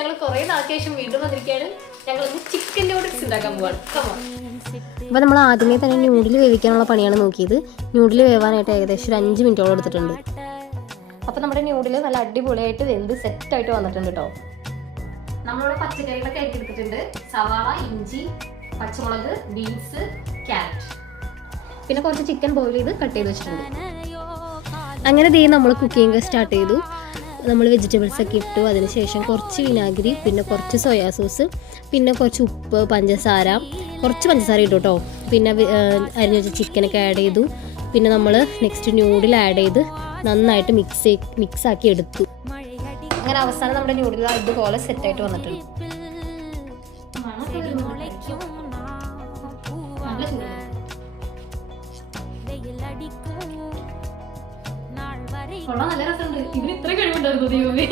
ഞങ്ങൾ കുറേ നാൾക്ക് ശേഷം വീണ്ടും വന്നിരിക്കുകയാണ്. ഞങ്ങൾ ചിക്കൻ നൂഡിൽസ് ഉണ്ടാക്കാൻ പോവാണ്. അപ്പോൾ നമ്മൾ ആദ്യമേ തന്നെ ന്യൂഡിൽ വേവിക്കാനുള്ള പണിയാണ് നോക്കിയത്. ന്യൂഡിൽ വേവാനായിട്ട് ഏകദേശം ഒരു 5 മിനിറ്റോളം എടുത്തിട്ടുണ്ട്. അപ്പോൾ നമ്മുടെ ന്യൂഡിൽ നല്ല അടിപൊളിയായിട്ട് വെന്ത് സെറ്റായിട്ട് വന്നിട്ടുണ്ട് കേട്ടോ. നമ്മളിവിടെ പച്ചക്കറികളൊക്കെ എടുത്തിട്ടുണ്ട്. സവാള, ഇഞ്ചി, പച്ചമുളക്, ബീൻസ്, ക്യാരറ്റ്, പിന്നെ കുറച്ച് ചിക്കൻ ബോയിൽ ചെയ്ത് കട്ട് ചെയ്ത് വെച്ചിട്ടുണ്ട്. അങ്ങനെ നമ്മൾ കുക്കിംഗ് സ്റ്റാർട്ട് ചെയ്തു. നമ്മൾ വെജിറ്റബിൾസൊക്കെ ഇട്ടു. അതിനുശേഷം കുറച്ച് വിനാഗിരി, പിന്നെ കുറച്ച് സോയാ സോസ്, പിന്നെ കുറച്ച് ഉപ്പ്, കുറച്ച് പഞ്ചസാര ഇട്ടു കേട്ടോ. പിന്നെ അരിഞ്ഞു വെച്ച ചിക്കനൊക്കെ ആഡ് ചെയ്തു. പിന്നെ നമ്മൾ നെക്സ്റ്റ് ന്യൂഡിൽ ആഡ് ചെയ്ത് നന്നായിട്ട് മിക്സാക്കി എടുത്തു. അങ്ങനെ അവസാനം നമ്മുടെ ന്യൂഡിൽ ഇതുപോലെ സെറ്റായിട്ട് വന്നിട്ടുണ്ട്. നല്ല രസമുണ്ട്. ഇതിന് ഇത്ര കഴിവുണ്ടായിരുന്നു ദൈവമേ.